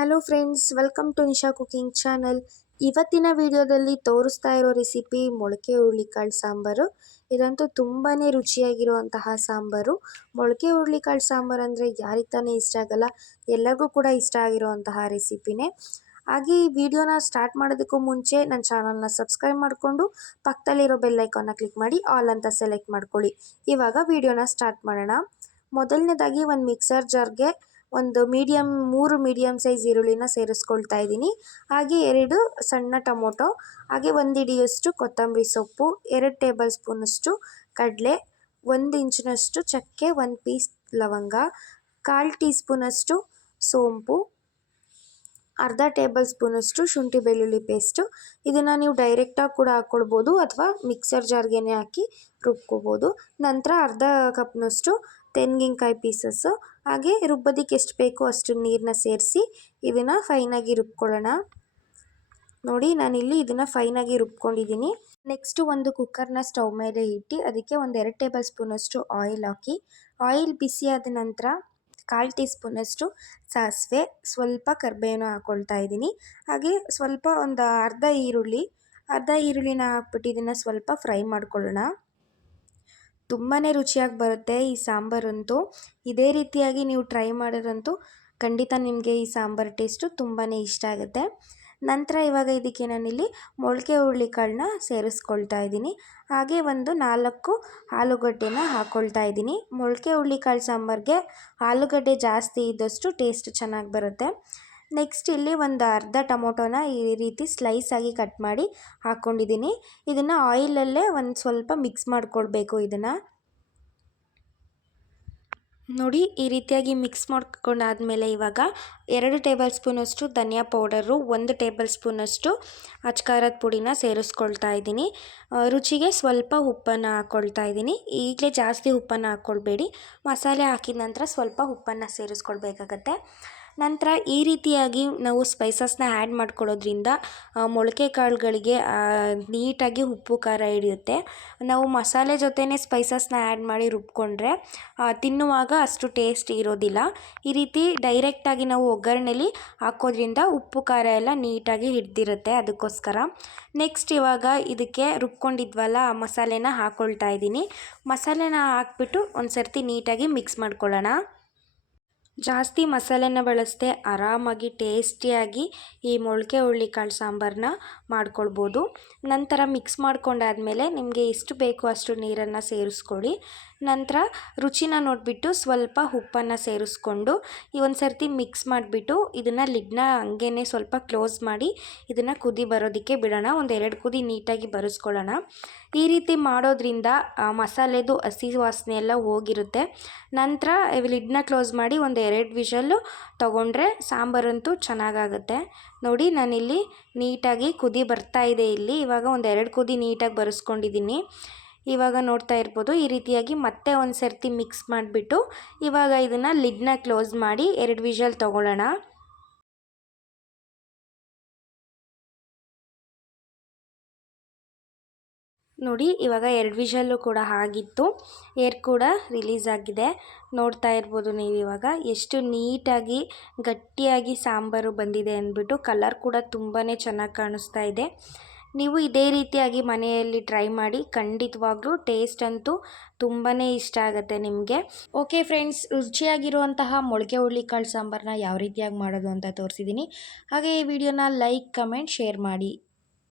Hello friends welcome to Nisha cooking channel ಇವತ್ತಿನ ವಿಡಿಯೋದಲ್ಲಿ ತೋರಿಸ್ತಾ ಇರೋ ರೆಸಿಪಿ ಮೊಳಕೆ ಹುರುಳಿಕಾಳು ಸಾಂಬಾರು. ಇದಂತೂ ತುಂಬಾ ರುಚಿಯಾಗಿರುವಂತಹ ಸಾಂಬಾರು. ಮೊಳಕೆ ಹುರುಳಿಕಾಳು ಸಾಂಬಾರು ಅಂದರೆ ಯಾರಿಗೆ ತಾನೇ ಇಷ್ಟ ಆಗಲ್ಲ, ಎಲ್ಲರಿಗೂ ಕೂಡ ಇಷ್ಟ ಆಗಿರುವಂತಹ ರೆಸಿಪಿನೇ ಹಾಗೆ ಈ ವಿಡಿಯೋನ ಸ್ಟಾರ್ಟ್ ಮಾಡೋದಕ್ಕೂ ಮುಂಚೆ ನನ್ನ ಚಾನಲ್ನ ಸಬ್ಸ್ಕ್ರೈಬ್ ಮಾಡಿಕೊಂಡು ಪಕ್ಕದಲ್ಲಿರೋ ಬೆಲ್ಲೈಕಾನ್ನ ಕ್ಲಿಕ್ ಮಾಡಿ ಆಲ್ ಅಂತ ಸೆಲೆಕ್ಟ್ ಮಾಡ್ಕೊಳ್ಳಿ. ಇವಾಗ ವಿಡಿಯೋನ ಸ್ಟಾರ್ಟ್ ಮಾಡೋಣ. ಮೊದಲನೇದಾಗಿ ಒಂದು ಮಿಕ್ಸರ್ ಜಾರ್ಗೆ ಒಂದು ಮೀಡಿಯಮ್ ಮೂರು ಮೀಡಿಯಮ್ ಸೈಜ್ ಈರುಳ್ಳಿನ ಸೇರಿಸ್ಕೊಳ್ತಾ ಇದ್ದೀನಿ. ಹಾಗೆ ಎರಡು ಸಣ್ಣ ಟೊಮೊಟೊ, ಹಾಗೆ ಒಂದು ಹಿಡಿಯಷ್ಟು ಕೊತ್ತಂಬರಿ ಸೊಪ್ಪು, ಎರಡು ಟೇಬಲ್ ಸ್ಪೂನಷ್ಟು ಕಡಲೆ, ಒಂದು ಇಂಚಿನಷ್ಟು ಚಕ್ಕೆ, ಒಂದು ಪೀಸ್ ಲವಂಗ, ಕಾಲು ಟೀ ಸ್ಪೂನಷ್ಟು ಸೋಂಪು, ಅರ್ಧ ಟೇಬಲ್ ಸ್ಪೂನಷ್ಟು ಶುಂಠಿ ಬೆಳ್ಳುಳ್ಳಿ ಪೇಸ್ಟು. ಇದನ್ನು ನೀವು ಡೈರೆಕ್ಟಾಗಿ ಕೂಡ ಹಾಕ್ಕೊಳ್ಬೋದು ಅಥವಾ ಮಿಕ್ಸರ್ ಜಾರ್ಗೆ ಹಾಕಿ ರುಬ್ಕೋಬೋದು. ನಂತರ ಅರ್ಧ ಕಪ್ನಷ್ಟು ತೆಂಗಿನಕಾಯಿ ಪೀಸಸ್ಸು ಹಾಗೆ ರುಬ್ಬೋದಕ್ಕೆ ಎಷ್ಟು ಬೇಕೋ ಅಷ್ಟು ನೀರನ್ನ ಸೇರಿಸಿ ಇದನ್ನು ಫೈನಾಗಿ ರುಬ್ಕೊಳ್ಳೋಣ. ನೋಡಿ, ನಾನಿಲ್ಲಿ ಇದನ್ನು ಫೈನಾಗಿ ರುಬ್ಕೊಂಡಿದ್ದೀನಿ ನೆಕ್ಸ್ಟು ಒಂದು ಕುಕ್ಕರ್ನ ಸ್ಟವ್ ಮೇಲೆ ಇಟ್ಟು ಅದಕ್ಕೆ ಒಂದು ಎರಡು ಟೇಬಲ್ ಸ್ಪೂನಷ್ಟು ಆಯಿಲ್ ಹಾಕಿ. ಆಯಿಲ್ ಬಿಸಿಯಾದ ನಂತರ ಕಾಲು ಟೀ ಸ್ಪೂನಷ್ಟು ಸಾಸಿವೆ, ಸ್ವಲ್ಪ ಕರ್ಬೇವನ್ನು ಹಾಕ್ಕೊಳ್ತಾ ಇದ್ದೀನಿ. ಹಾಗೆ ಸ್ವಲ್ಪ ಒಂದು ಅರ್ಧ ಈರುಳ್ಳಿ, ಅರ್ಧ ಈರುಳ್ಳಿನ ಹಾಕ್ಬಿಟ್ಟು ಇದನ್ನು ಸ್ವಲ್ಪ ಫ್ರೈ ಮಾಡ್ಕೊಳ್ಳೋಣ. ತುಂಬಾ ರುಚಿಯಾಗಿ ಬರುತ್ತೆ ಈ ಸಾಂಬಾರಂತೂ. ಇದೇ ರೀತಿಯಾಗಿ ನೀವು ಟ್ರೈ ಮಾಡಿದ್ರಂತೂ ಖಂಡಿತ ನಿಮಗೆ ಈ ಸಾಂಬಾರು ಟೇಸ್ಟು ತುಂಬಾ ಇಷ್ಟ ಆಗುತ್ತೆ. ನಂತರ ಇವಾಗ ಇದಕ್ಕೆ ನಾನಿಲ್ಲಿ ಮೊಳಕೆ ಹುರುಳಿಕಾಳನ್ನ ಸೇರಿಸ್ಕೊಳ್ತಾ ಇದ್ದೀನಿ. ಹಾಗೆ ಒಂದು ನಾಲ್ಕು ಆಲೂಗಡ್ಡೆನ ಹಾಕ್ಕೊಳ್ತಾ ಇದ್ದೀನಿ. ಮೊಳಕೆ ಹುರುಳಿಕಾಳು ಸಾಂಬಾರಿಗೆ ಆಲೂಗಡ್ಡೆ ಜಾಸ್ತಿ ಇದ್ದಷ್ಟು ಟೇಸ್ಟ್ ಚೆನ್ನಾಗಿ ಬರುತ್ತೆ. ನೆಕ್ಸ್ಟ್ ಇಲ್ಲಿ ಒಂದು ಅರ್ಧ ಟೊಮೊಟೊನ ಈ ರೀತಿ ಸ್ಲೈಸ್ ಆಗಿ ಕಟ್ ಮಾಡಿ ಹಾಕ್ಕೊಂಡಿದ್ದೀನಿ ಇದನ್ನು ಆಯಿಲಲ್ಲೇ ಒಂದು ಸ್ವಲ್ಪ ಮಿಕ್ಸ್ ಮಾಡಿಕೊಳ್ಬೇಕು ಇದನ್ನು. ನೋಡಿ, ಈ ರೀತಿಯಾಗಿ ಮಿಕ್ಸ್ ಮಾಡ್ಕೊಂಡಾದಮೇಲೆ ಇವಾಗ ಎರಡು ಟೇಬಲ್ ಸ್ಪೂನಷ್ಟು ಧನಿಯಾ ಪೌಡರು, ಒಂದು ಟೇಬಲ್ ಸ್ಪೂನಷ್ಟು ಅಚ್ಕಾರದ ಪುಡಿನ ಸೇರಿಸ್ಕೊಳ್ತಾ ಇದ್ದೀನಿ. ರುಚಿಗೆ ಸ್ವಲ್ಪ ಉಪ್ಪನ್ನು ಹಾಕ್ಕೊಳ್ತಾ ಇದ್ದೀನಿ. ಈಗಲೇ ಜಾಸ್ತಿ ಉಪ್ಪನ್ನು ಹಾಕ್ಕೊಳ್ಬೇಡಿ ಮಸಾಲೆ ಹಾಕಿದ ನಂತರ ಸ್ವಲ್ಪ ಉಪ್ಪನ್ನು ಸೇರಿಸ್ಕೊಳ್ಬೇಕಾಗತ್ತೆ. ನಂತರ ಈ ರೀತಿಯಾಗಿ ನಾವು ಸ್ಪೈಸಸ್ನ ಆ್ಯಡ್ ಮಾಡ್ಕೊಳ್ಳೋದ್ರಿಂದ ಮೊಳಕೆ ಕಾಳುಗಳಿಗೆ ನೀಟಾಗಿ ಉಪ್ಪು, ಖಾರ ಹಿಡಿಯುತ್ತೆ. ನಾವು ಮಸಾಲೆ ಜೊತೆನೇ ಸ್ಪೈಸಸ್ನ ಆ್ಯಡ್ ಮಾಡಿ ರುಬ್ಕೊಂಡ್ರೆ ತಿನ್ನುವಾಗ ಅಷ್ಟು ಟೇಸ್ಟ್ ಇರೋದಿಲ್ಲ. ಈ ರೀತಿ ಡೈರೆಕ್ಟಾಗಿ ನಾವು ಒಗ್ಗರಣೆಲಿ ಹಾಕೋದ್ರಿಂದ ಉಪ್ಪು, ಖಾರ ಎಲ್ಲ ನೀಟಾಗಿ ಹಿಡ್ದಿರುತ್ತೆ ಅದಕ್ಕೋಸ್ಕರ. ನೆಕ್ಸ್ಟ್ ಇವಾಗ ಇದಕ್ಕೆ ರುಬ್ಕೊಂಡಿದ್ವಲ್ಲ, ಆ ಮಸಾಲೆನ ಹಾಕ್ಕೊಳ್ತಾ ಇದ್ದೀನಿ. ಮಸಾಲೆನ ಹಾಕ್ಬಿಟ್ಟು ಒಂದು ಸರ್ತಿ ನೀಟಾಗಿ ಮಿಕ್ಸ್ ಮಾಡ್ಕೊಳ್ಳೋಣ. ಜಾಸ್ತಿ ಮಸಾಲೆನ ಬಳಸದೆ ಆರಾಮಾಗಿ ಟೇಸ್ಟಿಯಾಗಿ ಈ ಮೊಳಕೆ ಹುರುಳಿಕಾಳು ಸಾಂಬಾರನ್ನ ಮಾಡ್ಕೊಳ್ಬೋದು. ನಂತರ ಮಿಕ್ಸ್ ಮಾಡ್ಕೊಂಡಾದಮೇಲೆ ನಿಮಗೆ ಎಷ್ಟು ಬೇಕು ಅಷ್ಟು ನೀರನ್ನು ಸೇರಿಸ್ಕೊಳ್ಳಿ ನಂತರ ರುಚಿನ ನೋಡಿಬಿಟ್ಟು ಸ್ವಲ್ಪ ಉಪ್ಪನ್ನು ಸೇರಿಸ್ಕೊಂಡು ಈ ಒಂದು ಸರ್ತಿ ಮಿಕ್ಸ್ ಮಾಡಿಬಿಟ್ಟು ಇದನ್ನು ಲಿಡ್ನ ಹಂಗೇ ಸ್ವಲ್ಪ ಕ್ಲೋಸ್ ಮಾಡಿ ಇದನ್ನು ಕುದಿ ಬರೋದಕ್ಕೆ ಬಿಡೋಣ. ಒಂದು ಎರಡು ಕುದಿ ನೀಟಾಗಿ ಬರೆಸ್ಕೊಳ್ಳೋಣ. ಈ ರೀತಿ ಮಾಡೋದ್ರಿಂದ ಮಸಾಲೆದು ಹಸಿ ವಾಸನೆ ಎಲ್ಲ ಹೋಗಿರುತ್ತೆ. ನಂತರ ಲಿಡ್ನ ಕ್ಲೋಸ್ ಮಾಡಿ ಒಂದು ಎರಡು ವಿಷಲ್ಲು ತೊಗೊಂಡ್ರೆ ಸಾಂಬಾರಂತೂ ಚೆನ್ನಾಗಾಗುತ್ತೆ. ನೋಡಿ ನಾನಿಲ್ಲಿ ನೀಟಾಗಿ ಕುದಿ ಬರ್ತಾ ಇದೆ ಇಲ್ಲಿ. ಇವಾಗ ಒಂದು ಎರಡು ಕುದಿ ನೀಟಾಗಿ ಬರೆಸ್ಕೊಂಡಿದ್ದೀನಿ. ಇವಾಗ ನೋಡ್ತಾ ಇರ್ಬೋದು, ಈ ರೀತಿಯಾಗಿ ಮತ್ತೆ ಒಂದು ಸರ್ತಿ ಮಿಕ್ಸ್ ಮಾಡಿಬಿಟ್ಟು ಇವಾಗ ಇದನ್ನು ಲಿಡ್ನ ಕ್ಲೋಸ್ ಮಾಡಿ ಎರಡು ವಿಷಲ್ ತೊಗೊಳ್ಳೋಣ. ನೋಡಿ, ಇವಾಗ ಎರಡು ವಿಷಲ್ಲು ಕೂಡ ಆಗಿತ್ತು. ಏರ್ ಕೂಡ ರಿಲೀಸ್ ಆಗಿದೆ. ನೋಡ್ತಾ ಇರ್ಬೋದು ನೀವು ಇವಾಗ ಎಷ್ಟು ನೀಟಾಗಿ, ಗಟ್ಟಿಯಾಗಿ ಸಾಂಬಾರು ಬಂದಿದೆ ಅಂದ್ಬಿಟ್ಟು ಕಲರ್ ಕೂಡ ತುಂಬಾ ಚೆನ್ನಾಗಿ ಕಾಣಿಸ್ತಾ ಇದೆ. ನೀವು ಇದೇ ರೀತಿಯಾಗಿ ಮನೆಯಲ್ಲಿ ಟ್ರೈ ಮಾಡಿ, ಖಂಡಿತವಾಗ್ಲೂ ಟೇಸ್ಟ್ ಅಂತೂ ತುಂಬಾ ಇಷ್ಟ ಆಗುತ್ತೆ ನಿಮಗೆ. ಓಕೆ ಫ್ರೆಂಡ್ಸ್, ರುಚಿಯಾಗಿರುವಂತಹ ಮೊಳಕೆ ಹುರುಳಿಕಾಳು ಸಾಂಬಾರನ್ನ ಯಾವ ರೀತಿಯಾಗಿ ಮಾಡೋದು ಅಂತ ತೋರಿಸಿದ್ದೀನಿ. ಹಾಗೆ ಈ ವಿಡಿಯೋನ ಲೈಕ್, ಕಮೆಂಟ್, ಶೇರ್ ಮಾಡಿ.